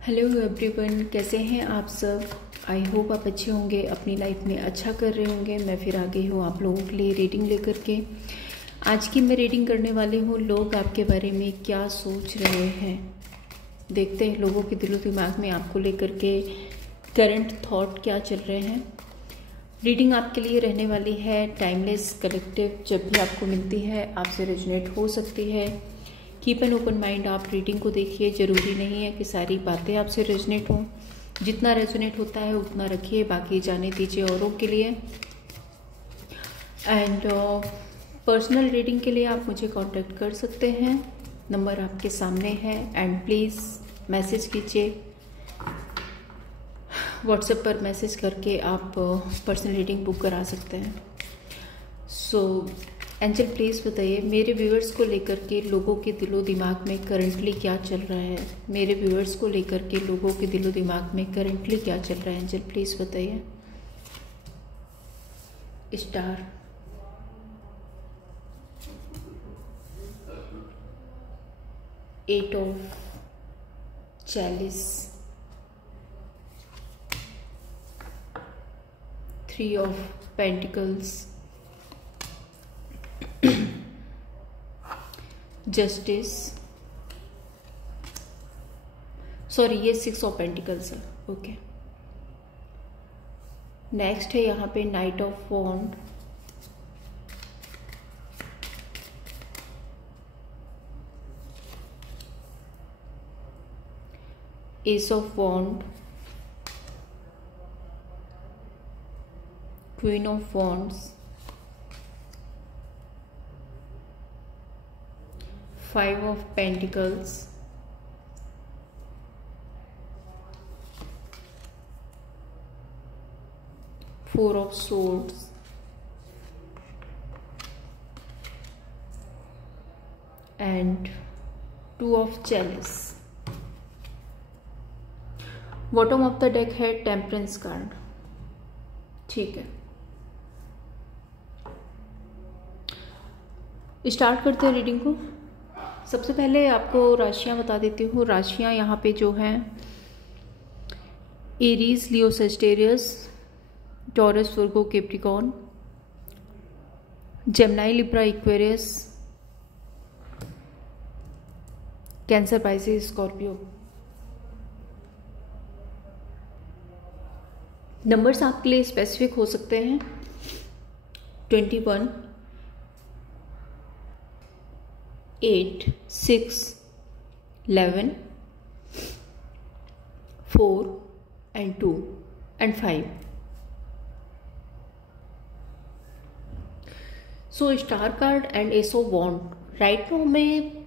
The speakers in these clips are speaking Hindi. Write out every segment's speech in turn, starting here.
हेलो एवरीवन, कैसे हैं आप सब। आई होप आप अच्छे होंगे, अपनी लाइफ में अच्छा कर रहे होंगे। मैं फिर आ गई हूँ आप लोगों के लिए रीडिंग लेकर के। आज की मैं रीडिंग करने वाली हूँ लोग आपके बारे में क्या सोच रहे हैं। देखते हैं लोगों के दिलो दिमाग में आपको लेकर के करंट थॉट क्या चल रहे हैं। रीडिंग आपके लिए रहने वाली है टाइमलेस कलेक्टिव। जब भी आपको मिलती है आपसे रेजोनेट हो सकती है। कीप एन ओपन माइंड, आप रीडिंग को देखिए। ज़रूरी नहीं है कि सारी बातें आपसे रेजोनेट हों, जितना रेजोनेट होता है उतना रखिए, बाकी जाने दीजिए औरों के लिए। एंड पर्सनल रीडिंग के लिए आप मुझे कांटेक्ट कर सकते हैं, नंबर आपके सामने है। एंड प्लीज़ मैसेज कीजिए, व्हाट्सएप पर मैसेज करके आप पर्सनल रीडिंग बुक करा सकते हैं। सो एंजल प्लीज़ बताइए मेरे व्यूअर्स को लेकर के लोगों के दिलो दिमाग में करंटली क्या चल रहा है। मेरे व्यूअर्स को लेकर के लोगों के दिलो दिमाग में करंटली क्या चल रहा है, एंजल प्लीज़ बताइए। Star, eight of chalice, three of pentacles, justice, sorry ये सिक्स ऑफ पेंटिकल्स है। ओके, नेक्स्ट है यहाँ पे knight of wand, ace of wand, queen of wands, five of pentacles, four of swords, and two of chalice। Bottom of the deck है टेम्परेंस कार्ड। ठीक है, स्टार्ट करते हैं रीडिंग को। सबसे पहले आपको राशियां बता देती हूँ। राशियां यहाँ पे जो हैं Aries, Leo, Sagittarius, Taurus, Virgo, Capricorn, Gemini, Libra, Aquarius, Cancer, Pisces, Scorpio. Numbers आपके लिए स्पेसिफिक हो सकते हैं 21, 8, 6, 11, 4 and 2 and 5। So star card and ace of wand right now में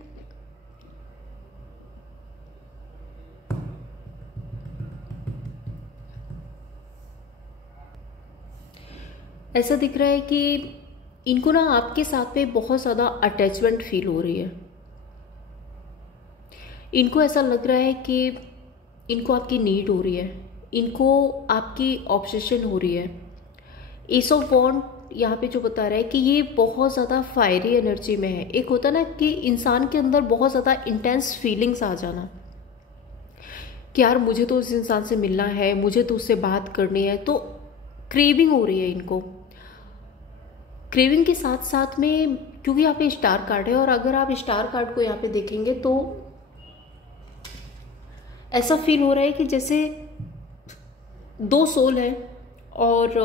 ऐसा दिख रहा है कि इनको ना आपके साथ में बहुत ज़्यादा अटैचमेंट फील हो रही है। इनको ऐसा लग रहा है कि इनको आपकी नीड हो रही है, इनको आपकी ऑब्सेशन हो रही है। एस ऑफ वॉन्ड यहाँ पे जो बता रहा है कि ये बहुत ज़्यादा फायरी एनर्जी में है। एक होता ना कि इंसान के अंदर बहुत ज़्यादा इंटेंस फीलिंग्स आ जाना कि यार मुझे तो उस इंसान से मिलना है, मुझे तो उससे बात करनी है, तो क्रेविंग हो रही है इनको। क्रेविंग के साथ साथ में क्योंकि यहाँ पे स्टार कार्ड है, और अगर आप स्टार कार्ड को यहाँ पे देखेंगे तो ऐसा फील हो रहा है कि जैसे दो सोल है और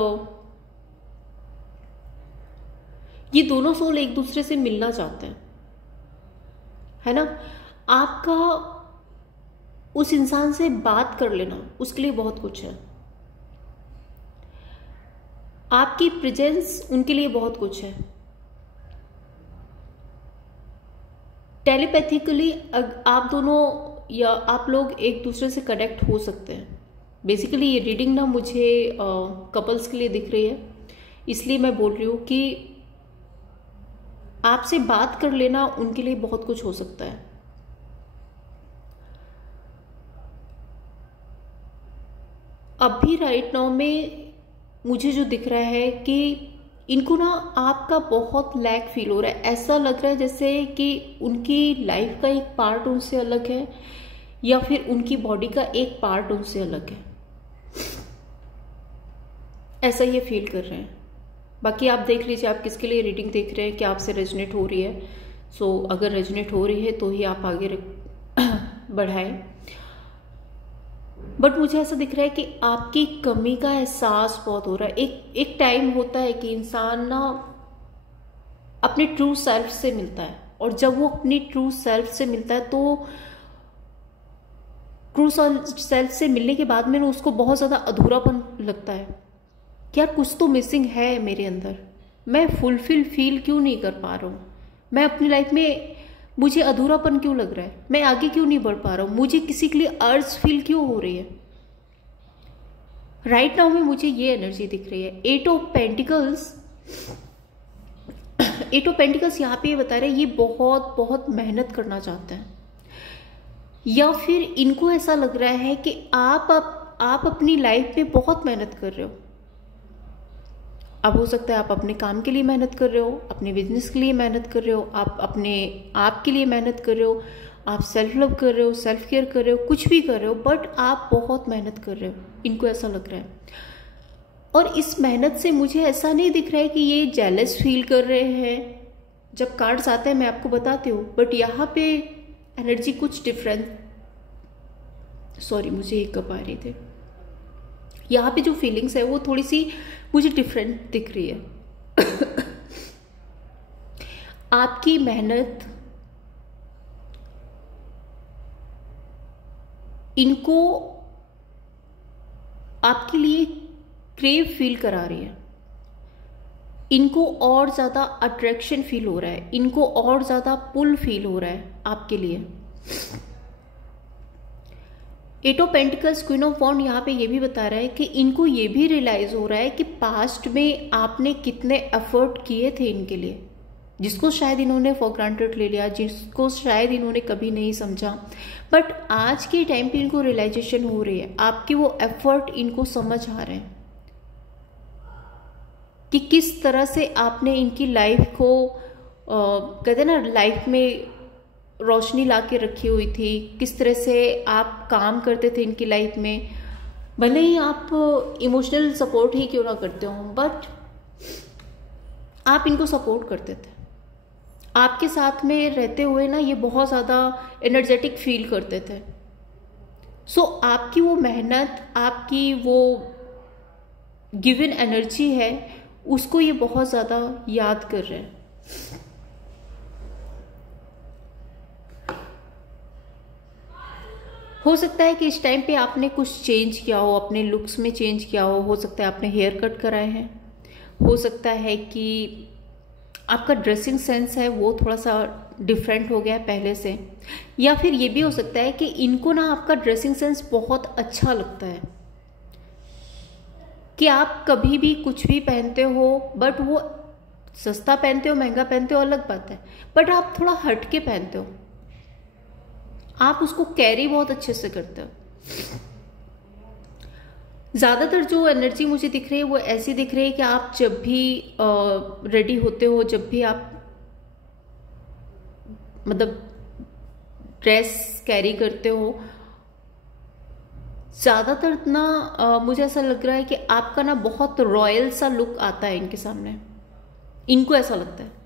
ये दोनों सोल एक दूसरे से मिलना चाहते हैं, है ना। आपका उस इंसान से बात कर लेना उसके लिए बहुत कुछ है, आपकी प्रेजेंस उनके लिए बहुत कुछ है। टेलीपैथिकली आप दोनों या आप लोग एक दूसरे से कनेक्ट हो सकते हैं। बेसिकली ये रीडिंग ना मुझे कपल्स के लिए दिख रही है, इसलिए मैं बोल रही हूँ कि आपसे बात कर लेना उनके लिए बहुत कुछ हो सकता है। अभी राइट नाउ में मुझे जो दिख रहा है कि इनको ना आपका बहुत लैक फील हो रहा है। ऐसा लग रहा है जैसे कि उनकी लाइफ का एक पार्ट उनसे अलग है, या फिर उनकी बॉडी का एक पार्ट उनसे अलग है, ऐसा ये फील कर रहे हैं। बाकी आप देख लीजिए आप किसके लिए रीडिंग देख रहे हैं, क्या आपसे रेजोनेट हो रही है। सो अगर रेजोनेट हो रही है तो ही आप आगे बढ़ाएं। बट मुझे ऐसा दिख रहा है कि आपकी कमी का एहसास बहुत हो रहा है। एक टाइम होता है कि इंसान ना अपने ट्रू सेल्फ से मिलता है, और जब वो अपनी ट्रू सेल्फ से मिलता है तो ट्रू सेल्फ से मिलने के बाद में उसको बहुत ज़्यादा अधूरापन लगता है कि यार कुछ तो मिसिंग है मेरे अंदर, मैं फुलफिल फील क्यों नहीं कर पा रहा हूँ, मैं अपनी लाइफ में मुझे अधूरापन क्यों लग रहा है, मैं आगे क्यों नहीं बढ़ पा रहा हूँ, मुझे किसी के लिए अर्ज फील क्यों हो रही है। राइट नाउ में मुझे ये एनर्जी दिख रही है। एट ऑफ पेंटिकल्स यहाँ पे ये बता रहे हैं ये बहुत बहुत मेहनत करना चाहते हैं, या फिर इनको ऐसा लग रहा है कि आप अपनी लाइफ में बहुत मेहनत कर रहे हो। अब हो सकता है आप अपने काम के लिए मेहनत कर रहे हो, अपने बिजनेस के लिए मेहनत कर रहे हो, आप अपने आप के लिए मेहनत कर रहे हो, आप सेल्फ लव कर रहे हो, सेल्फ केयर कर रहे हो, कुछ भी कर रहे हो, बट आप बहुत मेहनत कर रहे हो, इनको ऐसा लग रहा है। और इस मेहनत से मुझे ऐसा नहीं दिख रहा है कि ये जेलस फील कर रहे हैं। जब कार्ड्स आते हैं मैं आपको बताती हूँ, बट यहाँ पे एनर्जी कुछ डिफरेंट, सॉरी मुझे एक कप आ रही थी, यहाँ पे जो फीलिंग्स है वो थोड़ी सी मुझे डिफरेंट दिख रही है। आपकी मेहनत इनको आपके लिए क्रेव फील करा रही है, इनको और ज्यादा अट्रैक्शन फील हो रहा है, इनको और ज्यादा पुल फील हो रहा है आपके लिए। Eight of pentacles, queen of wand यहाँ पे ये भी बता रहा है कि इनको ये भी रियलाइज हो रहा है कि पास्ट में आपने कितने एफर्ट किए थे इनके लिए, जिसको शायद इन्होंने फॉर ग्रांटेड ले लिया, जिसको शायद इन्होंने कभी नहीं समझा, बट आज के टाइम पे इनको रियलाइजेशन हो रही है, आपके वो एफर्ट इनको समझ आ रहे हैं कि किस तरह से आपने इनकी लाइफ को कहते ना लाइफ में रोशनी ला के रखी हुई थी, किस तरह से आप काम करते थे इनकी लाइफ में। भले ही आप इमोशनल सपोर्ट ही क्यों ना करते हो, बट आप इनको सपोर्ट करते थे। आपके साथ में रहते हुए ना ये बहुत ज़्यादा एनर्जेटिक फील करते थे। सो आपकी वो मेहनत, आपकी वो गिवन एनर्जी है, उसको ये बहुत ज़्यादा याद कर रहे हैं। हो सकता है कि इस टाइम पे आपने कुछ चेंज किया हो, अपने लुक्स में चेंज किया हो सकता है आपने हेयर कट कराए हैं, हो सकता है कि आपका ड्रेसिंग सेंस है वो थोड़ा सा डिफरेंट हो गया है पहले से, या फिर ये भी हो सकता है कि इनको ना आपका ड्रेसिंग सेंस बहुत अच्छा लगता है, कि आप कभी भी कुछ भी पहनते हो, बट वो सस्ता पहनते हो महंगा पहनते हो अलग बात है, बट आप थोड़ा हट के पहनते हो, आप उसको कैरी बहुत अच्छे से करते हो। ज़्यादातर जो एनर्जी मुझे दिख रही है वो ऐसी दिख रही है कि आप जब भी रेडी होते हो, जब भी आप मतलब ड्रेस कैरी करते हो, ज़्यादातर ना मुझे ऐसा लग रहा है कि आपका ना बहुत रॉयल सा लुक आता है इनके सामने, इनको ऐसा लगता है।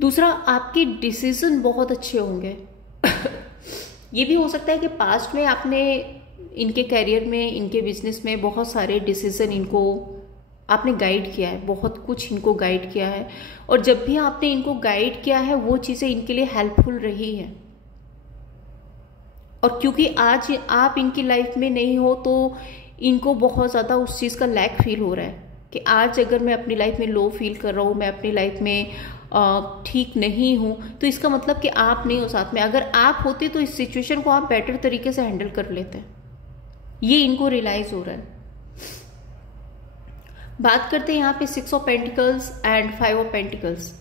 दूसरा, आपके डिसीजन बहुत अच्छे होंगे। ये भी हो सकता है कि पास्ट में आपने इनके करियर में, इनके बिजनेस में बहुत सारे डिसीजन इनको आपने गाइड किया है, बहुत कुछ इनको गाइड किया है, और जब भी आपने इनको गाइड किया है वो चीज़ें इनके लिए हेल्पफुल रही हैं। और क्योंकि आज आप इनकी लाइफ में नहीं हो तो इनको बहुत ज़्यादा उस चीज़ का लैक फील हो रहा है कि आज अगर मैं अपनी लाइफ में लो फील कर रहा हूँ, मैं अपनी लाइफ में ठीक नहीं हूँ, तो इसका मतलब कि आप नहीं हो साथ में। अगर आप होते तो इस सिचुएशन को आप बेटर तरीके से हैंडल कर लेते, ये इनको रियलाइज हो रहा है। बात करते हैं यहाँ पे 6 of pentacles and 5 of pentacles.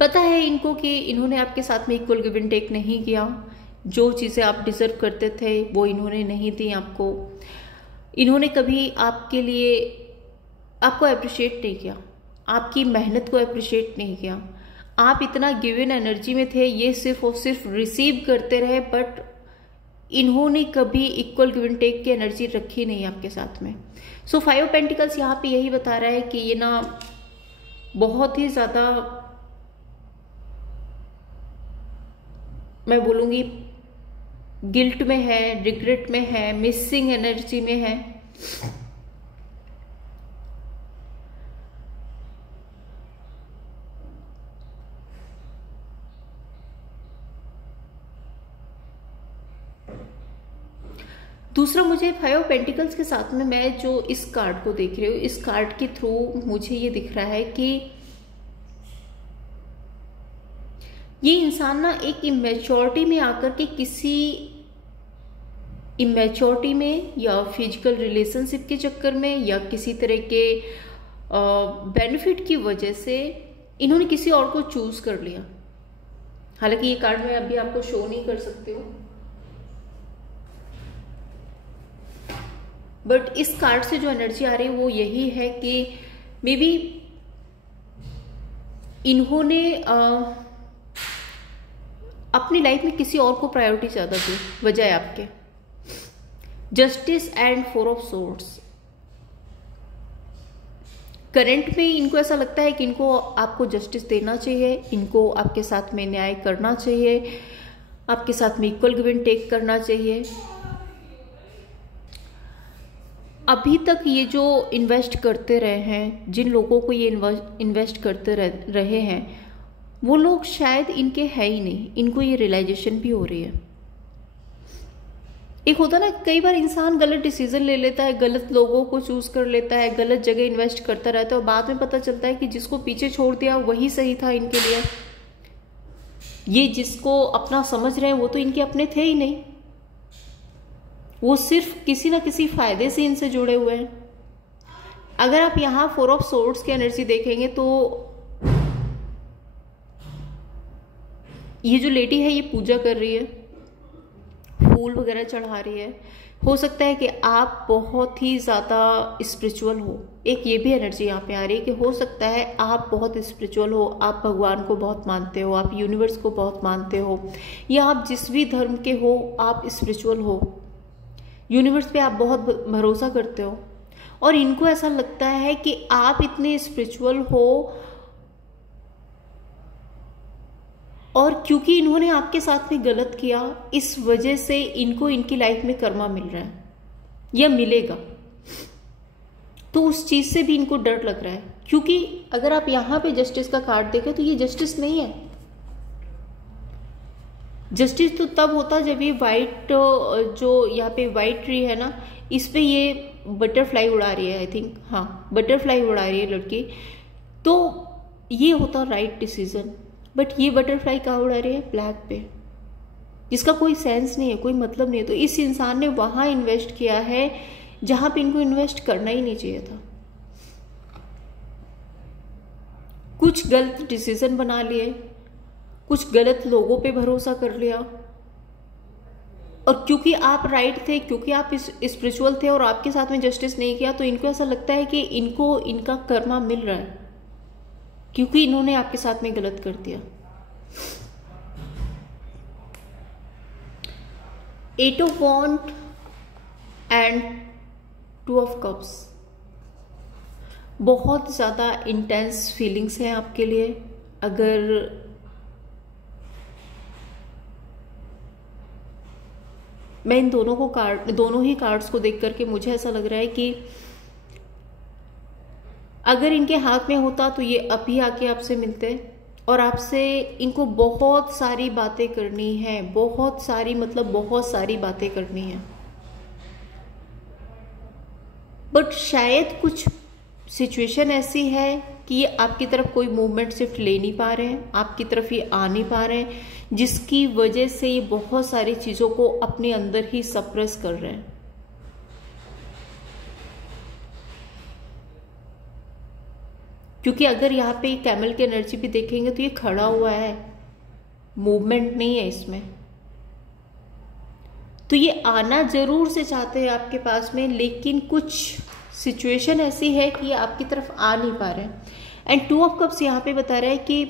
पता है इनको कि इन्होंने आपके साथ में इक्वल गिव एंड टेक नहीं किया, जो चीज़ें आप डिजर्व करते थे वो इन्होंने नहीं दी आपको। इन्होंने कभी आपके लिए आपको अप्रिशिएट नहीं किया, आपकी मेहनत को अप्रिशिएट नहीं किया। आप इतना गिवन एनर्जी में थे, ये सिर्फ और सिर्फ रिसीव करते रहे, बट इन्होंने कभी इक्वल गिव एंड टेक की एनर्जी रखी नहीं आपके साथ में। सो 5 ऑफ पेंटिकल्स यहाँ पे यही बता रहा है कि ये ना बहुत ही ज़्यादा, मैं बोलूँगी गिल्ट में है, रिग्रेट में है, मिसिंग एनर्जी में है। दूसरा, मुझे 5 ऑफ पेंटिकल्स के साथ में मैं जो इस कार्ड को देख रही हूँ, इस कार्ड के थ्रू मुझे ये दिख रहा है कि ये इंसान ना एक इमेच्योरिटी में आकर के, किसी इमेच्योरिटी में या फिजिकल रिलेशनशिप के चक्कर में या किसी तरह के बेनिफिट की वजह से इन्होंने किसी और को चूज कर लिया। हालांकि ये कार्ड मैं अभी आपको शो नहीं कर सकती हूँ, बट इस कार्ड से जो एनर्जी आ रही है वो यही है कि मे बी इन्होंने अपनी लाइफ में किसी और को प्रायोरिटी ज्यादा दी बजाय आपके। Justice and 4 of swords, current में इनको ऐसा लगता है कि इनको आपको जस्टिस देना चाहिए, इनको आपके साथ में न्याय करना चाहिए, आपके साथ में इक्वल गिव एंड टेक करना चाहिए। अभी तक ये जो इन्वेस्ट करते रहे हैं, जिन लोगों को ये इन्वेस्ट करते रहे हैं, वो लोग शायद इनके है ही नहीं, इनको ये रियलाइजेशन भी हो रही है। एक होता ना, कई बार इंसान गलत डिसीजन ले लेता है, गलत लोगों को चूज कर लेता है, गलत जगह इन्वेस्ट करता रहता है और बाद में पता चलता है कि जिसको पीछे छोड़ दिया वही सही था इनके लिए। ये जिसको अपना समझ रहे हैं वो तो इनके अपने थे ही नहीं, वो सिर्फ किसी ना किसी फायदे से इनसे जुड़े हुए हैं। अगर आप यहाँ 4 ऑफ सोर्ड्स की एनर्जी देखेंगे तो ये जो लेडी है ये पूजा कर रही है, फूल वगैरह चढ़ा रही है। हो सकता है कि आप बहुत ही ज़्यादा स्पिरिचुअल हो, एक ये भी एनर्जी यहाँ पे आ रही है कि हो सकता है आप बहुत स्पिरिचुअल हो, आप भगवान को बहुत मानते हो, आप यूनिवर्स को बहुत मानते हो, या आप जिस भी धर्म के हो आप स्पिरिचुअल हो, यूनिवर्स पे आप बहुत भरोसा करते हो, और इनको ऐसा लगता है कि आप इतने स्पिरिचुअल हो और क्योंकि इन्होंने आपके साथ में गलत किया, इस वजह से इनको इनकी लाइफ में कर्मा मिल रहा है या मिलेगा, तो उस चीज से भी इनको डर लग रहा है। क्योंकि अगर आप यहां पे जस्टिस का कार्ड देखें तो ये जस्टिस नहीं है। जस्टिस तो तब होता जब ये वाइट, जो यहाँ पे वाइट ट्री है ना, इस पे ये बटरफ्लाई उड़ा रही है, आई थिंक, हाँ बटरफ्लाई उड़ा रही है लड़की, तो ये होता राइट डिसीजन। बट ये बटरफ्लाई कहाँ उड़ा रही है? ब्लैक पे, जिसका कोई सेंस नहीं है, कोई मतलब नहीं है। तो इस इंसान ने वहां इन्वेस्ट किया है जहां पे इनको इन्वेस्ट करना ही नहीं चाहिए था। कुछ गलत डिसीजन बना लिए, कुछ गलत लोगों पे भरोसा कर लिया, और क्योंकि आप राइट थे, क्योंकि आप स्पिरिचुअल थे और आपके साथ में जस्टिस नहीं किया, तो इनको ऐसा लगता है कि इनको इनका कर्मा मिल रहा है क्योंकि इन्होंने आपके साथ में गलत कर दिया। 8 of wand and 2 of cups, बहुत ज्यादा इंटेंस फीलिंग्स हैं आपके लिए। अगर मैं इन दोनों ही कार्ड्स को देख करके मुझे ऐसा लग रहा है कि अगर इनके हाथ में होता तो ये अभी आके आपसे मिलते और आपसे इनको बहुत सारी बातें करनी है, बहुत सारी, मतलब बहुत सारी बातें करनी है। बट शायद कुछ सिचुएशन ऐसी है कि ये आपकी तरफ कोई मूवमेंट शिफ्ट ले नहीं पा रहे हैं, आपकी तरफ ये आ नहीं पा रहे हैं, जिसकी वजह से ये बहुत सारी चीजों को अपने अंदर ही सप्रेस कर रहे हैं। क्योंकि अगर यहाँ पे कैमल की एनर्जी भी देखेंगे तो ये खड़ा हुआ है, मूवमेंट नहीं है इसमें। तो ये आना जरूर से चाहते हैं आपके पास में, लेकिन कुछ सिचुएशन ऐसी है कि आपकी तरफ आ नहीं पा रहे हैं। एंड 2 ऑफ कप्स यहाँ पे बता रहा है कि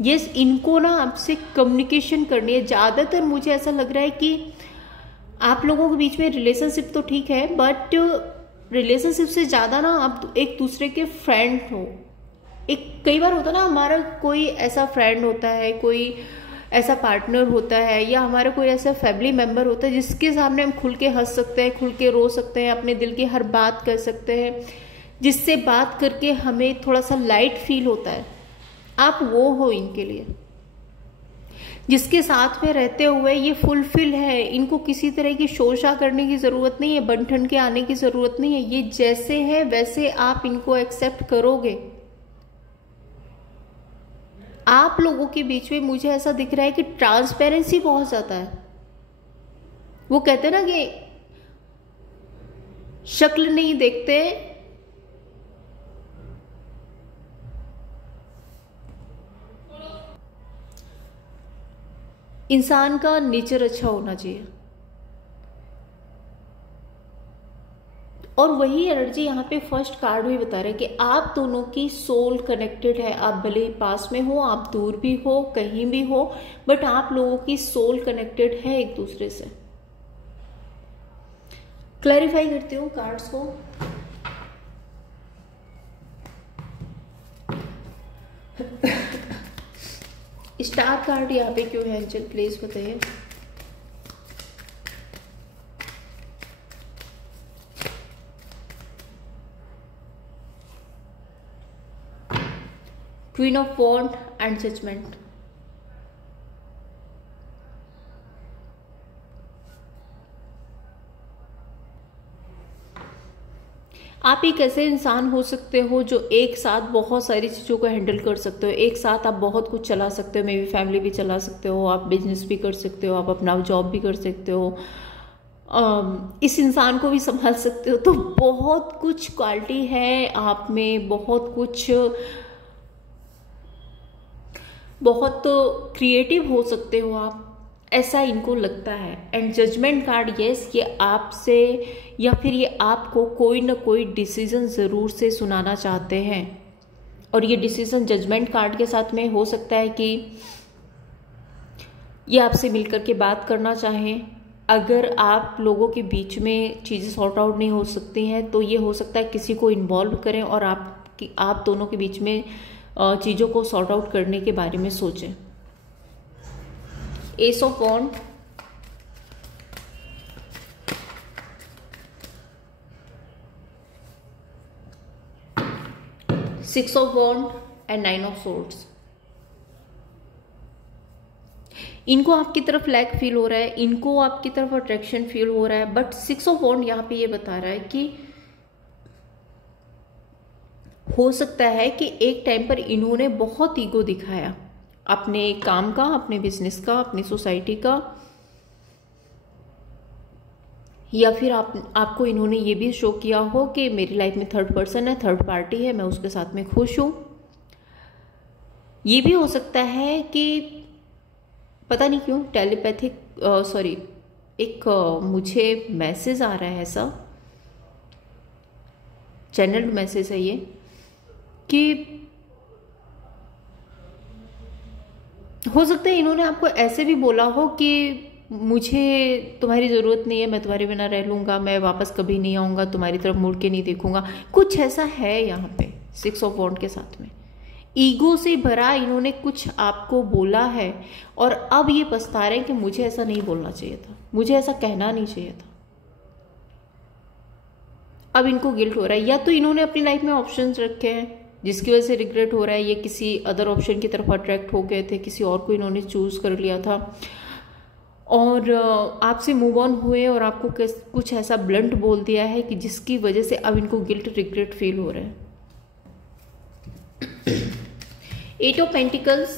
यस, इनको ना आपसे कम्युनिकेशन करनी है। ज़्यादातर मुझे ऐसा लग रहा है कि आप लोगों के बीच में रिलेशनशिप तो ठीक है, बट रिलेशनशिप से ज़्यादा ना आप एक दूसरे के फ्रेंड हो। एक कई बार होता ना, हमारा कोई ऐसा फ्रेंड होता है, कोई ऐसा पार्टनर होता है, या हमारा कोई ऐसा फैमिली मेम्बर होता है जिसके सामने हम खुल के हंस सकते हैं, खुल के रो सकते हैं, अपने दिल की हर बात कर सकते हैं, जिससे बात करके हमें थोड़ा सा लाइट फील होता है। आप वो हो इनके लिए, जिसके साथ में रहते हुए ये फुलफिल है। इनको किसी तरह की शोशा करने की ज़रूरत नहीं है, बंठन के आने की ज़रूरत नहीं है। ये जैसे है वैसे आप इनको एक्सेप्ट करोगे। आप लोगों के बीच में मुझे ऐसा दिख रहा है कि ट्रांसपेरेंसी बहुत ज़्यादा है। वो कहते हैं ना कि शक्ल नहीं देखते, इंसान का नेचर अच्छा होना चाहिए। और वही एनर्जी यहाँ पे फर्स्ट कार्ड भी बता रहा है कि आप दोनों की सोल कनेक्टेड है। आप भले ही पास में हो, आप दूर भी हो, कहीं भी हो, बट आप लोगों की सोल कनेक्टेड है एक दूसरे से। क्लैरिफाई करती हूँ कार्ड्स को। स्टार कार्ड यहाँ पे क्यों है एंजल, प्लीज बताइए। Queen of wand and judgement. आप एक ऐसे इंसान हो सकते हो जो एक साथ बहुत सारी चीज़ों को हैंडल कर सकते हो। एक साथ आप बहुत कुछ चला सकते हो, मे बी फैमिली भी चला सकते हो, आप बिजनेस भी कर सकते हो, आप अपना जॉब भी कर सकते हो, इस इंसान को भी संभाल सकते हो। तो बहुत कुछ क्वालिटी है आप में, बहुत क्रिएटिव हो सकते हो आप, ऐसा इनको लगता है। एंड जजमेंट कार्ड, यस, ये आपसे या फिर ये आपको कोई ना कोई डिसीजन ज़रूर से सुनाना चाहते हैं। और ये डिसीजन जजमेंट कार्ड के साथ में हो सकता है कि ये आपसे मिलकर के बात करना चाहें। अगर आप लोगों के बीच में चीज़ें सॉर्ट आउट नहीं हो सकती हैं तो ये हो सकता है किसी को इन्वॉल्व करें और आप दोनों के बीच में चीज़ों को सॉर्ट आउट करने के बारे में सोचें। Ace of wand, six of wand and nine of swords. इनको आपकी तरफ लैक फील हो रहा है, इनको आपकी तरफ अट्रैक्शन फील हो रहा है, बट सिक्स ऑफ वॉन्ड यहाँ पे ये बता रहा है कि हो सकता है कि एक टाइम पर इन्होंने बहुत ईगो दिखाया अपने काम का, अपने बिजनेस का, अपनी सोसाइटी का, या फिर आपको इन्होंने ये भी शो किया हो कि मेरी लाइफ में थर्ड पर्सन है, थर्ड पार्टी है, मैं उसके साथ में खुश हूं। ये भी हो सकता है कि पता नहीं क्यों टेलीपैथिक एक मुझे मैसेज आ रहा है, ऐसा चैनल्ड मैसेज है ये, कि हो सकता है इन्होंने आपको ऐसे भी बोला हो कि मुझे तुम्हारी ज़रूरत नहीं है, मैं तुम्हारे बिना रह लूँगा, मैं वापस कभी नहीं आऊँगा, तुम्हारी तरफ मुड़ के नहीं देखूँगा। कुछ ऐसा है यहाँ पे सिक्स ऑफ वॉन्ड के साथ में। ईगो से भरा इन्होंने कुछ आपको बोला है और अब ये पछता रहे हैं कि मुझे ऐसा नहीं बोलना चाहिए था, मुझे ऐसा कहना नहीं चाहिए था। अब इनको गिल्ट हो रहा है, या तो इन्होंने अपनी लाइफ में ऑप्शंस रखे हैं जिसकी वजह से रिग्रेट हो रहा है, ये किसी अदर ऑप्शन की तरफ अट्रैक्ट हो गए थे, किसी और को इन्होंने चूज कर लिया था और आपसे मूव ऑन हुए और आपको कुछ ऐसा ब्लंट बोल दिया है कि जिसकी वजह से अब इनको गिल्ट रिग्रेट फील हो रहा है। Eight of pentacles,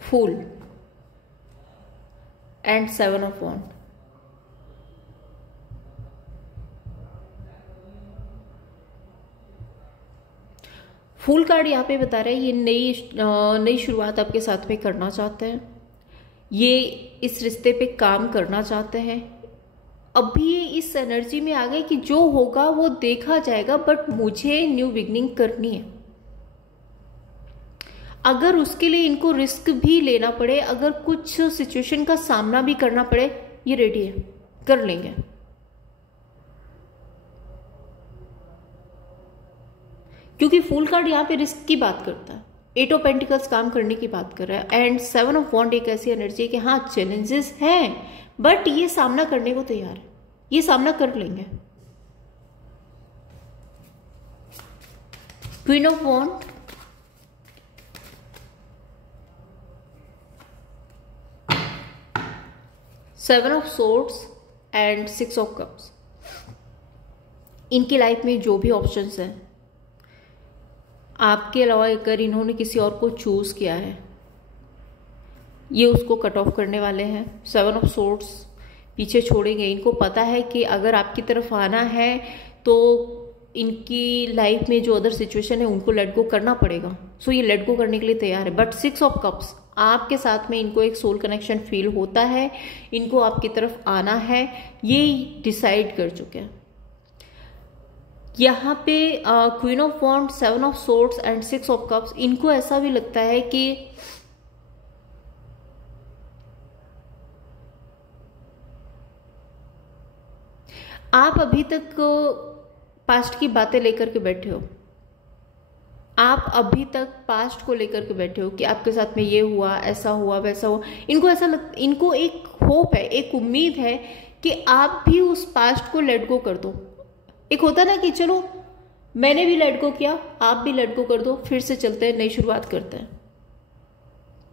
fool and seven of wand. Fool card यहाँ पे बता रहा है ये नई शुरुआत आपके साथ में करना चाहते हैं, ये इस रिश्ते पे काम करना चाहते हैं। अभी ये इस एनर्जी में आ गए कि जो होगा वो देखा जाएगा, बट मुझे न्यू बिगनिंग करनी है। अगर उसके लिए इनको रिस्क भी लेना पड़े, अगर कुछ सिचुएशन का सामना भी करना पड़े, ये रेडी है, कर लेंगे। क्योंकि फूल कार्ड यहाँ पे रिस्क की बात करता है, 8 ऑफ पेंटिकल्स काम करने की बात कर रहा है, एंड 7 ऑफ वॉन्ड एक ऐसी एनर्जी है कि हाँ चैलेंजेस हैं, बट ये सामना करने को तैयार है, ये सामना कर लेंगे। Queen of wand, seven of swords and 6 of cups. इनकी लाइफ में जो भी ऑप्शंस हैं, आपके अलावा अगर इन्होंने किसी और को चूज किया है, ये उसको कट ऑफ करने वाले हैं। 7 ऑफ सोर्ड्स पीछे छोड़ेंगे। इनको पता है कि अगर आपकी तरफ आना है तो इनकी लाइफ में जो अदर सिचुएशन है उनको लेट गो करना पड़ेगा। सो ये लेट गो करने के लिए तैयार है। बट 6 ऑफ कप्स, आपके साथ में इनको एक सोल कनेक्शन फील होता है, इनको आपकी तरफ आना है, ये डिसाइड कर चुके हैं। यहाँ पे queen of wand, 7 of swords and 6 of cups, इनको ऐसा भी लगता है कि आप अभी तक पास्ट की बातें लेकर के बैठे हो, आप अभी तक पास्ट को लेकर के बैठे हो कि आपके साथ में ये हुआ, ऐसा हुआ, वैसा हुआ। इनको एक होप है, एक उम्मीद है कि आप भी उस पास्ट को लेट गो कर दो। एक होता ना कि चलो मैंने भी लेट गो किया, आप भी लेट गो कर दो, फिर से चलते हैं, नई शुरुआत करते हैं।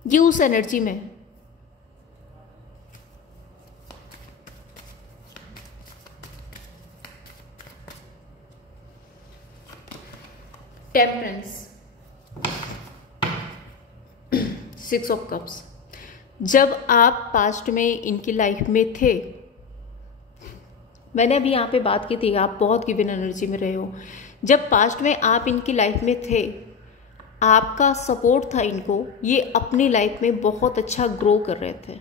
ये उस एनर्जी में है। Temperance, 6 of cups. जब आप पास्ट में इनकी लाइफ में थे, मैंने अभी यहाँ पे बात की थी, आप बहुत गिवन एनर्जी में रहे हो। जब पास्ट में आप इनकी लाइफ में थे, आपका सपोर्ट था इनको, ये अपनी लाइफ में बहुत अच्छा ग्रो कर रहे थे।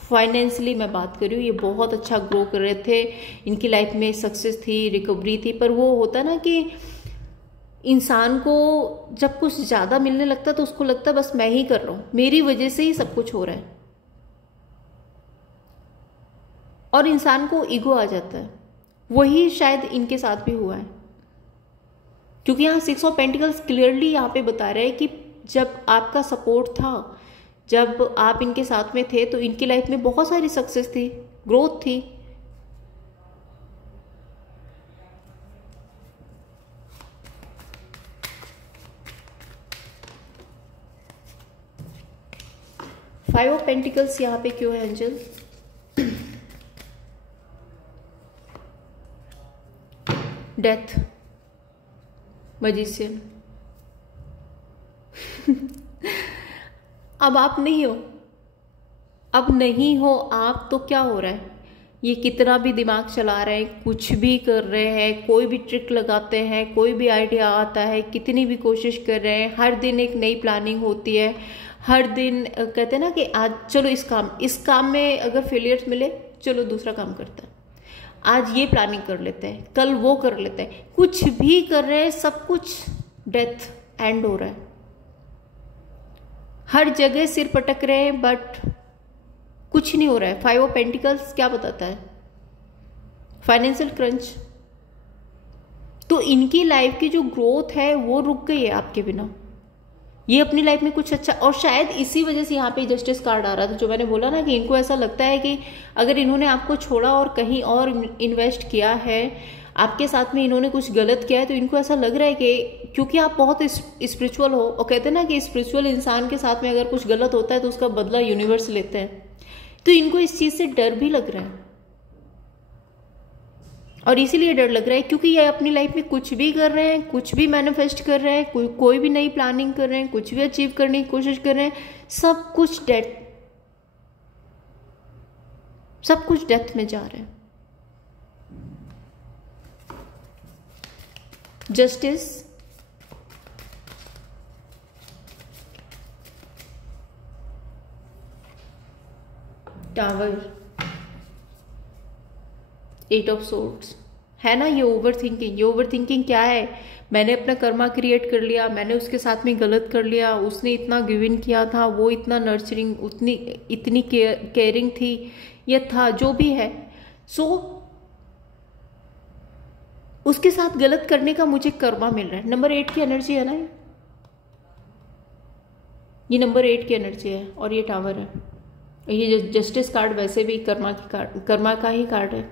फाइनेंशियली मैं बात कर रही हूँ, ये बहुत अच्छा ग्रो कर रहे थे, इनकी लाइफ में सक्सेस थी, रिकवरी थी। पर वो होता ना कि इंसान को जब कुछ ज़्यादा मिलने लगता तो उसको लगता बस मैं ही कर रहा हूँ, मेरी वजह से ही सब कुछ हो रहा है, और इंसान को ईगो आ जाता है। वही शायद इनके साथ भी हुआ है, क्योंकि यहाँ 6 ऑफ पेंटिकल्स क्लियरली यहाँ पे बता रहे हैं कि जब आपका सपोर्ट था, जब आप इनके साथ में थे, तो इनकी लाइफ में बहुत सारी सक्सेस थी, ग्रोथ थी। फाइव ऑफ पेंटिकल्स यहाँ पे क्यों है एंजल? Death, magician. अब आप नहीं हो, अब नहीं हो आप, तो क्या हो रहा है? ये कितना भी दिमाग चला रहे हैं, कुछ भी कर रहे हैं, कोई भी ट्रिक लगाते हैं, कोई भी आइडिया आता है, कितनी भी कोशिश कर रहे हैं, हर दिन एक नई प्लानिंग होती है, हर दिन कहते हैं ना कि आज चलो इस काम में अगर फेलियर्स मिले, चलो दूसरा काम करते हैं, आज ये प्लानिंग कर लेते हैं, कल वो कर लेते हैं, कुछ भी कर रहे हैं, सब कुछ डेथ एंड हो रहा है। हर जगह सिर पटक रहे हैं, बट कुछ नहीं हो रहा है। 5 ऑफ पेंटिकल्स क्या बताता है? Financial crunch. तो इनकी लाइफ की जो ग्रोथ है वो रुक गई है आपके बिना। ये अपनी लाइफ में कुछ अच्छा, और शायद इसी वजह से यहाँ पे जस्टिस कार्ड आ रहा था, जो मैंने बोला ना कि इनको ऐसा लगता है कि अगर इन्होंने आपको छोड़ा और कहीं और इन्वेस्ट किया है, आपके साथ में इन्होंने कुछ गलत किया है, तो इनको ऐसा लग रहा है कि क्योंकि आप बहुत स्पिरिचुअल हो, और कहते हैं ना कि स्पिरिचुअल इंसान के साथ में अगर कुछ गलत होता है तो उसका बदला यूनिवर्स लेते हैं, तो इनको इस चीज से डर भी लग रहा है। और इसीलिए डर लग रहा है क्योंकि ये अपनी लाइफ में कुछ भी कर रहे हैं, कुछ भी मैनिफेस्ट कर रहे हैं, कोई भी नई प्लानिंग कर रहे हैं, कुछ भी अचीव करने की कोशिश कर रहे हैं, सब कुछ डेथ में जा रहे हैं। जस्टिस, टावर, 8 ऑफ सोर्ड्स है ना। ये ओवर थिंकिंग क्या है, मैंने अपना कर्मा क्रिएट कर लिया, मैंने उसके साथ में गलत कर लिया, उसने इतना गिव इन किया था, वो इतना नर्चरिंग, इतनी केयरिंग थी, या था जो भी है, सो उसके साथ गलत करने का मुझे कर्मा मिल रहा है। नंबर 8 की एनर्जी है ना, ये नंबर 8 की एनर्जी है और ये टावर है। ये जस्टिस कार्ड वैसे भी कर्मा का ही कार्ड है।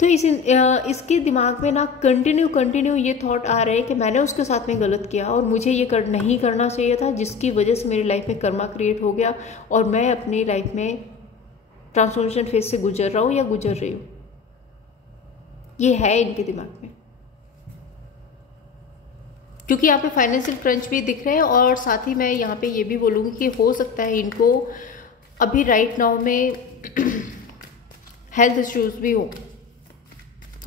तो इसके दिमाग में ना कंटिन्यू ये थॉट आ रहे हैं कि मैंने उसके साथ में गलत किया और मुझे ये नहीं करना चाहिए था, जिसकी वजह से मेरी लाइफ में कर्मा क्रिएट हो गया और मैं अपनी लाइफ में ट्रांसफॉर्मेशन फेज से गुजर रहा हूँ या गुजर रही हूँ। ये है इनके दिमाग में, क्योंकि यहाँ पे फाइनेंशियल क्रंच भी दिख रहे हैं। और साथ ही मैं यहाँ पे ये भी बोलूँगी कि हो सकता है इनको अभी राइट नाउ में हेल्थ इश्यूज भी हो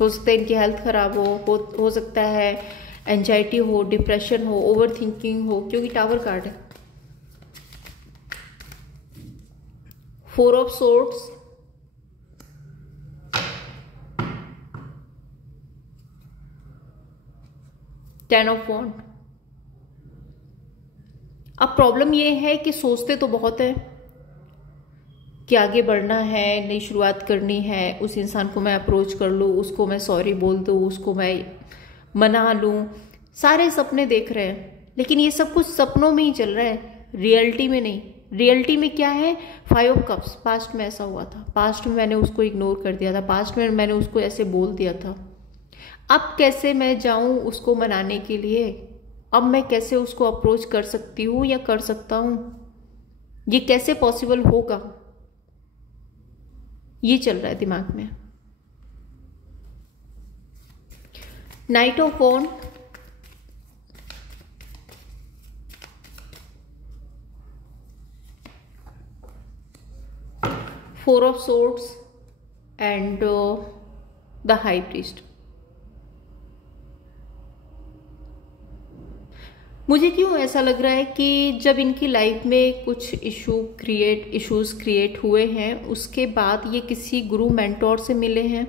सकता है इनकी हेल्थ खराब हो सकता है एंजाइटी हो, डिप्रेशन हो, ओवर थिंकिंग हो, क्योंकि टावर कार्ड है। 4 ऑफ सोर्ड्स, टेन ऑफ वॉन्ड। अब प्रॉब्लम ये है कि सोचते तो बहुत है कि आगे बढ़ना है, नई शुरुआत करनी है, उस इंसान को मैं अप्रोच कर लूँ, उसको मैं सॉरी बोल दूँ, उसको मैं मना लूँ, सारे सपने देख रहे हैं, लेकिन ये सब कुछ सपनों में ही चल रहा है, रियलिटी में नहीं। रियलिटी में क्या है, 5 ऑफ कप्स। पास्ट में ऐसा हुआ था, पास्ट में मैंने उसको इग्नोर कर दिया था, पास्ट में मैंने उसको ऐसे बोल दिया था। अब कैसे मैं जाऊं उसको मनाने के लिए, अब मैं कैसे उसको अप्रोच कर सकती हूँ या कर सकता हूँ, ये कैसे पॉसिबल होगा, ये चल रहा है दिमाग में। Knight of wand, four of swords and the high priest. मुझे क्यों ऐसा लग रहा है कि जब इनकी लाइफ में कुछ इश्यूज क्रिएट हुए हैं, उसके बाद ये किसी गुरु मेंटोर से मिले हैं,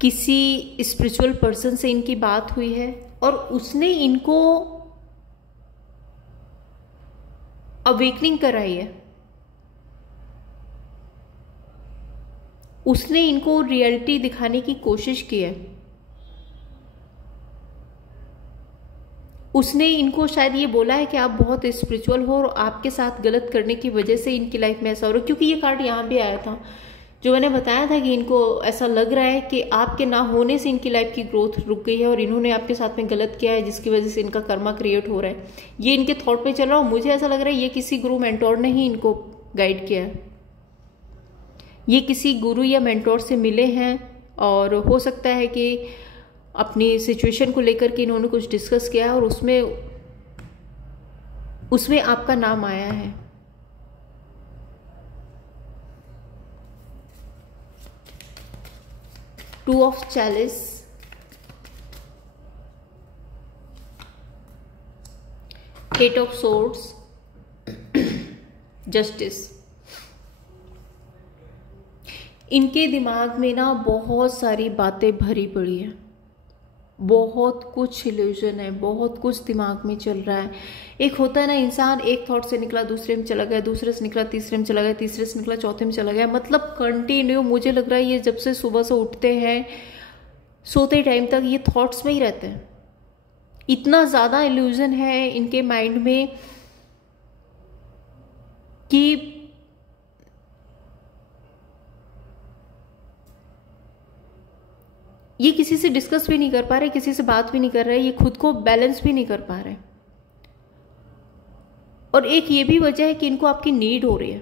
किसी स्पिरिचुअल पर्सन से इनकी बात हुई है और उसने इनको अवेकनिंग कराई है, उसने इनको रियलिटी दिखाने की कोशिश की है, उसने इनको शायद ये बोला है कि आप बहुत स्पिरिचुअल हो और आपके साथ गलत करने की वजह से इनकी लाइफ में ऐसा हो रहा है। क्योंकि ये कार्ड यहाँ भी आया था, जो मैंने बताया था कि इनको ऐसा लग रहा है कि आपके ना होने से इनकी लाइफ की ग्रोथ रुक गई है और इन्होंने आपके साथ में गलत किया है, जिसकी वजह से इनका कर्मा क्रिएट हो रहा है। ये इनके थॉट में चल रहा है। मुझे ऐसा लग रहा है ये किसी गुरु मेंटोर ने ही इनको गाइड किया है, ये किसी गुरु या मेंटोर से मिले हैं और हो सकता है कि अपनी सिचुएशन को लेकर के इन्होंने कुछ डिस्कस किया और उसमें आपका नाम आया है। Two of chalice, eight of swords, justice. इनके दिमाग में ना बहुत सारी बातें भरी पड़ी है, बहुत कुछ इल्यूजन है, बहुत कुछ दिमाग में चल रहा है। एक होता है ना, इंसान एक थॉट से निकला दूसरे में चला गया, दूसरे से निकला तीसरे में चला गया, तीसरे से निकला चौथे में चला गया, मतलब कंटिन्यू। मुझे लग रहा है ये जब से सुबह से उठते हैं सोते टाइम तक ये थॉट्स में ही रहते हैं। इतना ज़्यादा इल्यूजन है इनके माइंड में कि ये किसी से डिस्कस भी नहीं कर पा रहे, किसी से बात भी नहीं कर रहे, ये खुद को बैलेंस भी नहीं कर पा रहे। और एक ये भी वजह है कि इनको आपकी नीड हो रही है,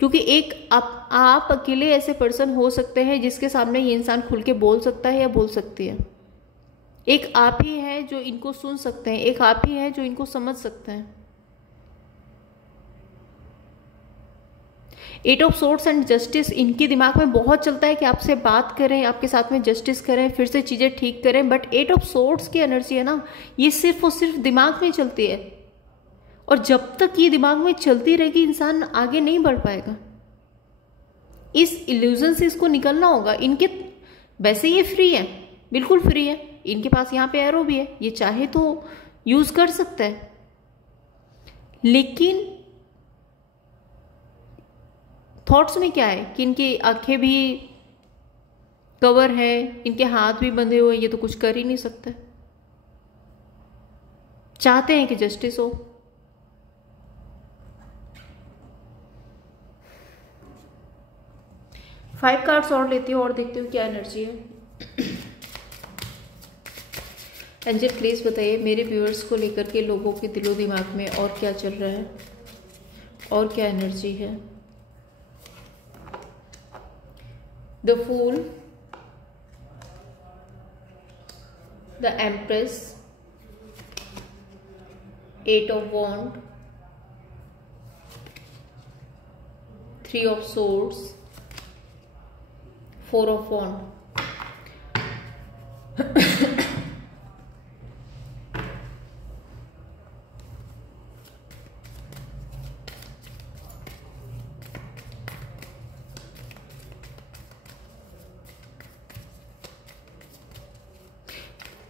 क्योंकि एक आप अकेले ऐसे पर्सन हो सकते हैं जिसके सामने ये इंसान खुल के बोल सकता है या बोल सकती है। एक आप ही है जो इनको सुन सकते हैं, एक आप ही है जो इनको समझ सकते हैं। Eight of swords and justice, इनके दिमाग में बहुत चलता है कि आपसे बात करें, आपके साथ में जस्टिस करें, फिर से चीज़ें ठीक करें। बट एट ऑफ सोर्ड्स की एनर्जी है ना, ये सिर्फ और सिर्फ दिमाग में चलती है और जब तक ये दिमाग में चलती रहेगी इंसान आगे नहीं बढ़ पाएगा। इस इल्यूजन से इसको निकलना होगा। इनके वैसे ये फ्री है, बिल्कुल फ्री है, इनके पास यहाँ पे एरो भी है, ये चाहे तो यूज कर सकता है, लेकिन थॉट्स में क्या है कि इनकी आंखें भी कवर है, इनके हाथ भी बंधे हुए, ये तो कुछ कर ही नहीं सकते। चाहते हैं कि जस्टिस हो। फाइव कार्ड्स और लेती हूँ और देखती हूँ क्या एनर्जी है। एंजल प्लीज बताइए मेरे व्यूअर्स को लेकर के लोगों के दिलो दिमाग में और क्या चल रहा है और क्या एनर्जी है। The fool, the empress, 8 of Wands, 3 of Swords, 4 of Wands।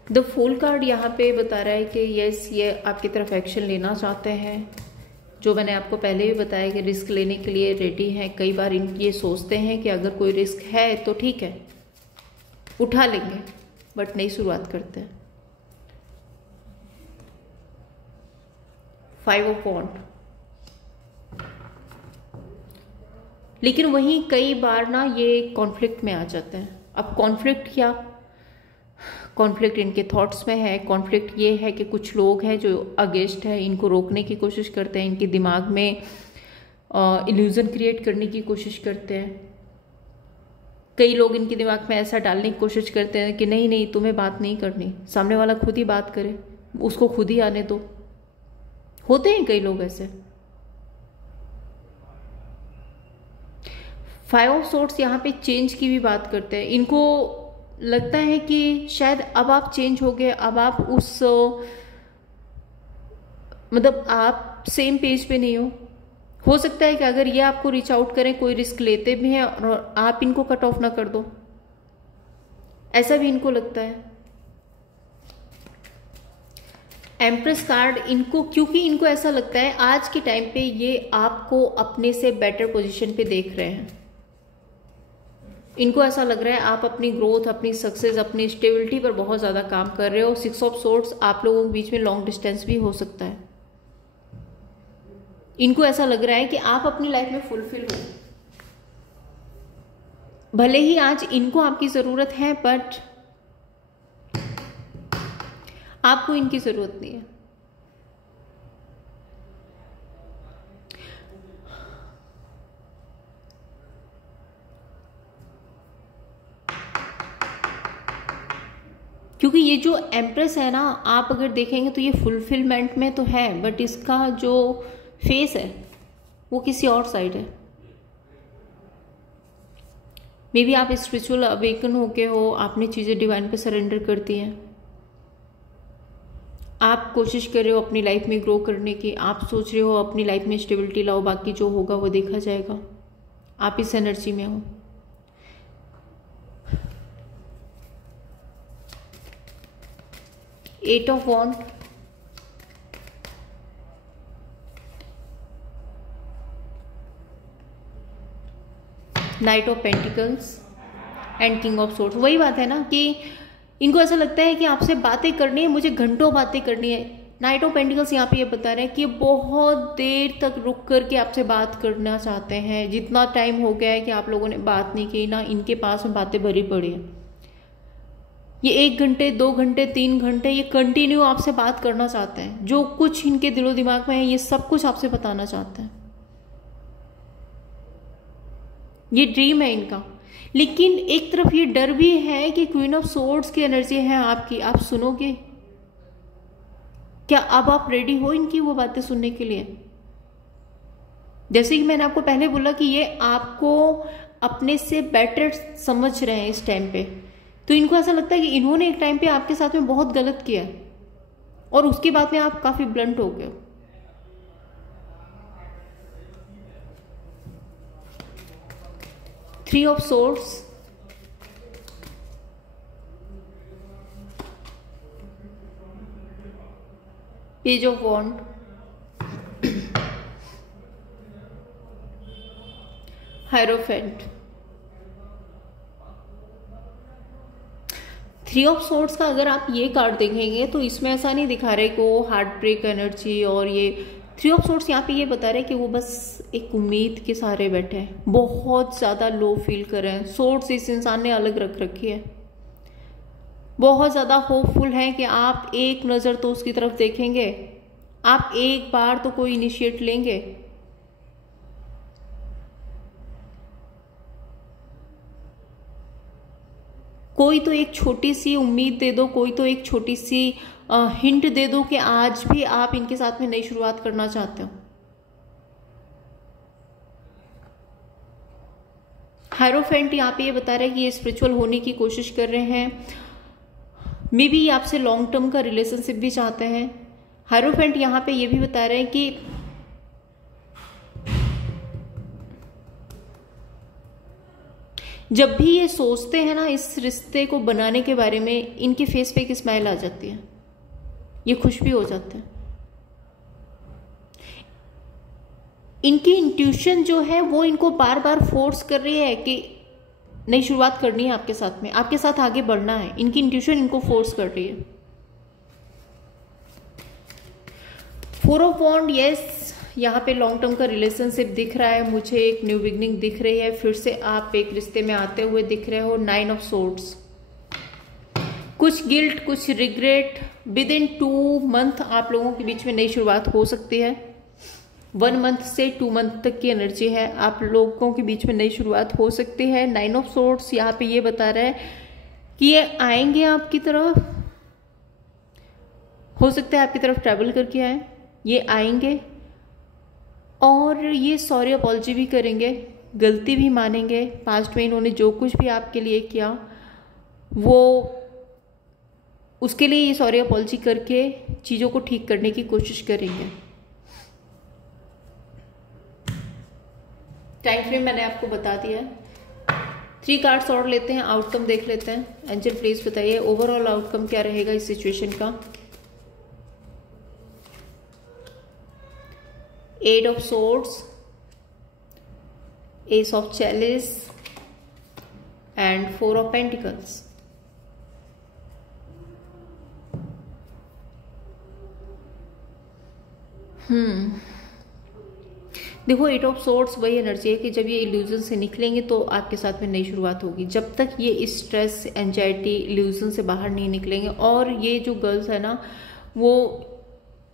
The fool card यहाँ पे बता रहा है कि यस, ये आपकी तरफ एक्शन लेना चाहते हैं। जो मैंने आपको पहले भी बताया कि रिस्क लेने के लिए रेडी हैं। कई बार ये सोचते हैं कि अगर कोई रिस्क है तो ठीक है उठा लेंगे, बट नहीं शुरुआत करते हैं। 5 of Wands। लेकिन वहीं कई बार ना ये कॉन्फ्लिक्ट में आ जाते हैं। अब कॉन्फ्लिक्ट क्या, कॉन्फ्लिक्ट इनके थॉट्स में है। कॉन्फ्लिक्ट ये है कि कुछ लोग हैं जो अगेंस्ट है, इनको रोकने की कोशिश करते हैं, इनके दिमाग में इल्यूजन क्रिएट करने की कोशिश करते हैं। कई लोग इनके दिमाग में ऐसा डालने की कोशिश करते हैं कि नहीं नहीं तुम्हें बात नहीं करनी, सामने वाला खुद ही बात करे, उसको खुद ही आने दो। होते हैं कई लोग ऐसे। 5 of Swords यहाँ पे चेंज की भी बात करते हैं। इनको लगता है कि शायद अब आप चेंज हो गए, अब आप उस मतलब आप सेम पेज पे नहीं हो सकता है कि अगर ये आपको रीच आउट करें, कोई रिस्क लेते भी हैं और आप इनको कट ऑफ ना कर दो, ऐसा भी इनको लगता है। एम्प्रेस कार्ड इनको, क्योंकि इनको ऐसा लगता है आज के टाइम पे ये आपको अपने से बेटर पोजीशन पे देख रहे हैं। इनको ऐसा लग रहा है आप अपनी ग्रोथ, अपनी सक्सेस, अपनी स्टेबिलिटी पर बहुत ज़्यादा काम कर रहे हो। 6 of Swords आप लोगों के बीच में लॉन्ग डिस्टेंस भी हो सकता है। इनको ऐसा लग रहा है कि आप अपनी लाइफ में फुलफिल हो। भले ही आज इनको आपकी ज़रूरत है, बट आपको इनकी ज़रूरत नहीं है। क्योंकि ये जो एम्प्रेस है ना, आप अगर देखेंगे तो ये फुलफिलमेंट में तो है, बट इसका जो फेस है वो किसी और साइड है। मे बी आप स्पिरिचुअल अवेकन होके हो, आपने चीज़ें डिवाइन पे सरेंडर कर दी हैं, आप कोशिश कर रहे हो अपनी लाइफ में ग्रो करने की, आप सोच रहे हो अपनी लाइफ में स्टेबिलिटी लाओ, बाकी जो होगा वो देखा जाएगा। आप इस एनर्जी में हो। Eight of wand, knight of pentacles and king of swords. वही बात है ना कि इनको ऐसा लगता है कि आपसे बातें करनी है, मुझे घंटों बातें करनी है। नाइट ऑफ पेंटिकल्स यहाँ पे ये बता रहे हैं कि बहुत देर तक रुक करके आपसे बात करना चाहते हैं। जितना टाइम हो गया है कि आप लोगों ने बात नहीं की ना, इनके पास में बातें भरी पड़ी हैं। ये 1 घंटे 2 घंटे 3 घंटे ये कंटिन्यू आपसे बात करना चाहते हैं। जो कुछ इनके दिलो दिमाग में है ये सब कुछ आपसे बताना चाहते हैं। ये ड्रीम है इनका। लेकिन एक तरफ ये डर भी है कि क्वीन ऑफ सोर्ड्स की एनर्जी है आपकी, आप सुनोगे क्या? अब आप रेडी हो इनकी वो बातें सुनने के लिए? जैसे कि मैंने आपको पहले बोला कि ये आपको अपने से बेटर समझ रहे हैं इस टाइम पे, तो इनको ऐसा लगता है कि इन्होंने एक टाइम पे आपके साथ में बहुत गलत किया और उसके बाद में आप काफी ब्लंट हो गए हो। 3 of swords, page of wand, hierophant. 3 of swords का अगर आप ये कार्ड देखेंगे तो इसमें ऐसा नहीं दिखा रहे कि वो हार्ट ब्रेक एनर्जी, और ये 3 ऑफ सोर्ड्स यहाँ पे ये बता रहे हैं कि वो बस एक उम्मीद के सहारे बैठे हैं, बहुत ज़्यादा लो फील कर रहे हैं। सोर्ड्स इस इंसान ने अलग रख रखी है, बहुत ज़्यादा होपफुल है कि आप एक नज़र तो उसकी तरफ देखेंगे, आप एक बार तो कोई इनिशिएट लेंगे। कोई तो एक छोटी सी उम्मीद दे दो, कोई तो एक छोटी सी हिंट दे दो कि आज भी आप इनके साथ में नई शुरुआत करना चाहते हो। हायरोफेंट यहाँ पे ये बता रहे हैं कि ये स्पिरिचुअल होने की कोशिश कर रहे हैं, मे बी आपसे लॉन्ग टर्म का रिलेशनशिप भी चाहते हैं। हायरोफेंट यहाँ पे ये भी बता रहे हैं कि जब भी ये सोचते हैं ना इस रिश्ते को बनाने के बारे में, इनके फेस पे एक स्माइल आ जाती है, ये खुश भी हो जाते हैं। इनकी इंट्यूशन जो है वो इनको बार बार फोर्स कर रही है कि नई शुरुआत करनी है आपके साथ में, आपके साथ आगे बढ़ना है। इनकी इंट्यूशन इनको फोर्स कर रही है। 4 ऑफ वॉन्ड, यस, यहाँ पे लॉन्ग टर्म का रिलेशनशिप दिख रहा है मुझे, एक न्यू बिगनिंग दिख रही है, फिर से आप एक रिश्ते में आते हुए दिख रहे हो। 9 ऑफ सोर्ड्स, कुछ गिल्ट, कुछ रिग्रेट। विद इन 2 मंथ आप लोगों के बीच में नई शुरुआत हो सकती है। 1 मंथ से 2 मंथ तक की एनर्जी है, आप लोगों के बीच में नई शुरुआत हो सकती है। 9 ऑफ सोर्ड्स यहाँ पे ये बता रहा है कि ये आएंगे आपकी तरफ, हो सकता है आपकी तरफ ट्रैवल करके आए, ये आएंगे और ये सॉरी अपॉलजी भी करेंगे, गलती भी मानेंगे। पास्ट में इन्होंने जो कुछ भी आपके लिए किया वो उसके लिए ये सॉरी अपॉलजी करके चीज़ों को ठीक करने की कोशिश करेंगे। टाइम फ्रेम मैंने आपको बता दिया है। 3 कार्ड्स और लेते हैं, आउटकम देख लेते हैं। एंजल प्लीज बताइए ओवरऑल आउटकम क्या रहेगा इस सिचुएशन का। 8 of swords, S of chalice and 4 of pentacles. देखो 8 ऑफ सोर्ड्स वही एनर्जी है कि जब ये इल्यूजन से निकलेंगे तो आपके साथ में नई शुरुआत होगी। जब तक ये स्ट्रेस, एंजाइटी, इल्यूजन से बाहर नहीं निकलेंगे, और ये जो गर्ल्स है ना वो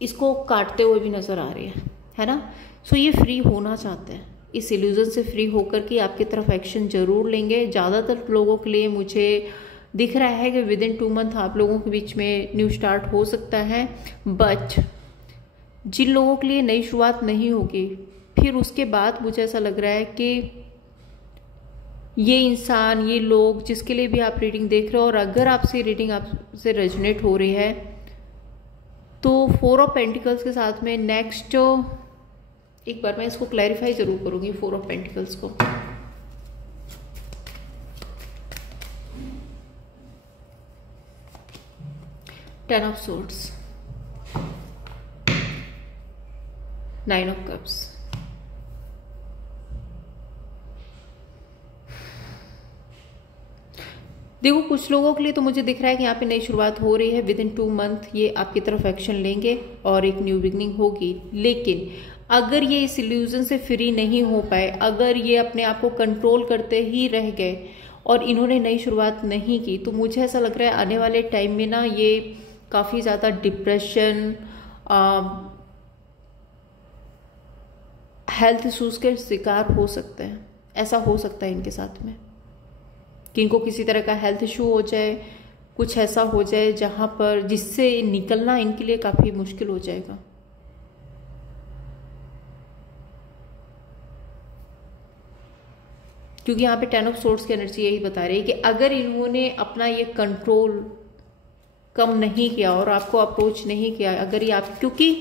इसको काटते हुए भी नजर आ रही है ना। सो ये फ्री होना चाहते हैं, इस इल्यूजन से फ्री होकर के आपकी तरफ एक्शन जरूर लेंगे। ज़्यादातर लोगों के लिए मुझे दिख रहा है कि विद इन 2 मंथ आप लोगों के बीच में न्यू स्टार्ट हो सकता है। बट जिन लोगों के लिए नई शुरुआत नहीं होगी, फिर उसके बाद मुझे ऐसा लग रहा है कि ये इंसान, ये लोग जिसके लिए भी आप रीडिंग देख रहे हो, और अगर आपसे रीडिंग आपसे रेजोनेट हो रही है तो 4 ऑफ पेंटिकल्स के साथ में नेक्स्ट, एक बार मैं इसको क्लैरिफाई जरूर करूंगी 4 ऑफ पेंटिकल्स को। Ten of swords, 9 of cups. देखो कुछ लोगों के लिए तो मुझे दिख रहा है कि यहाँ पे नई शुरुआत हो रही है। विद इन 2 मंथ ये आपकी तरफ एक्शन लेंगे और एक न्यू बिगनिंग होगी। लेकिन अगर ये इस इल्यूजन से फ्री नहीं हो पाए, अगर ये अपने आप को कंट्रोल करते ही रह गए और इन्होंने नई शुरुआत नहीं की, तो मुझे ऐसा लग रहा है आने वाले टाइम में ना ये काफ़ी ज़्यादा डिप्रेशन, हेल्थ इश्यूज के शिकार हो सकते हैं। ऐसा हो सकता है इनके साथ में कि इनको किसी तरह का हेल्थ इशू हो जाए, कुछ ऐसा हो जाए जहां पर जिससे निकलना इनके लिए काफ़ी मुश्किल हो जाएगा। क्योंकि यहाँ पे 10 ऑफ सोर्ड्स की एनर्जी यही बता रही है कि अगर इन्होंने अपना ये कंट्रोल कम नहीं किया और आपको अप्रोच नहीं किया, अगर ये आप, क्योंकि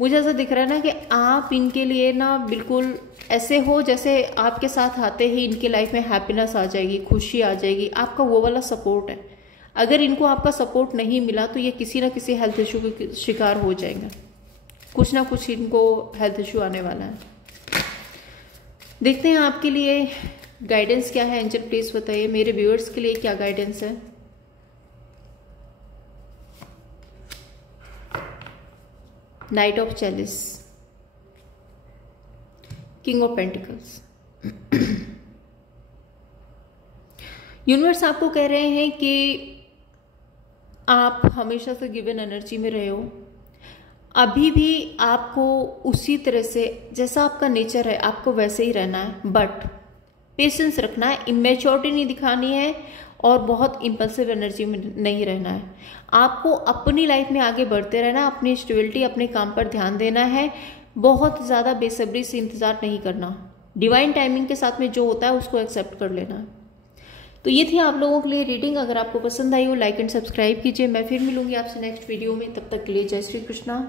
मुझे ऐसा दिख रहा है ना कि आप इनके लिए ना बिल्कुल ऐसे हो जैसे आपके साथ आते ही इनके लाइफ में हैप्पीनेस आ जाएगी, खुशी आ जाएगी, आपका वो वाला सपोर्ट है। अगर इनको आपका सपोर्ट नहीं मिला तो ये किसी ना किसी हेल्थ इशू के शिकार हो जाएंगे, कुछ ना कुछ इनको हेल्थ इशू आने वाला है। देखते हैं आपके लिए गाइडेंस क्या है। एंजल प्लीज बताइए मेरे व्यूअर्स के लिए क्या गाइडेंस है। Night of chalice, king of pentacles. Universe आपको कह रहे हैं कि आप हमेशा से गिवन एनर्जी में रहे हो, अभी भी आपको उसी तरह से जैसा आपका नेचर है आपको वैसे ही रहना है, बट पेशेंस रखना है, इमेच्योरिटी नहीं दिखानी है और बहुत इम्पल्सिव एनर्जी में नहीं रहना है। आपको अपनी लाइफ में आगे बढ़ते रहना, अपनी स्टेबिलिटी, अपने काम पर ध्यान देना है, बहुत ज़्यादा बेसब्री से इंतज़ार नहीं करना, डिवाइन टाइमिंग के साथ में जो होता है उसको एक्सेप्ट कर लेना। तो ये थी आप लोगों के लिए रीडिंग। अगर आपको पसंद आई हो लाइक एंड सब्सक्राइब कीजिए। मैं फिर मिलूंगी आपसे नेक्स्ट वीडियो में, तब तक के लिए जय श्री कृष्णा।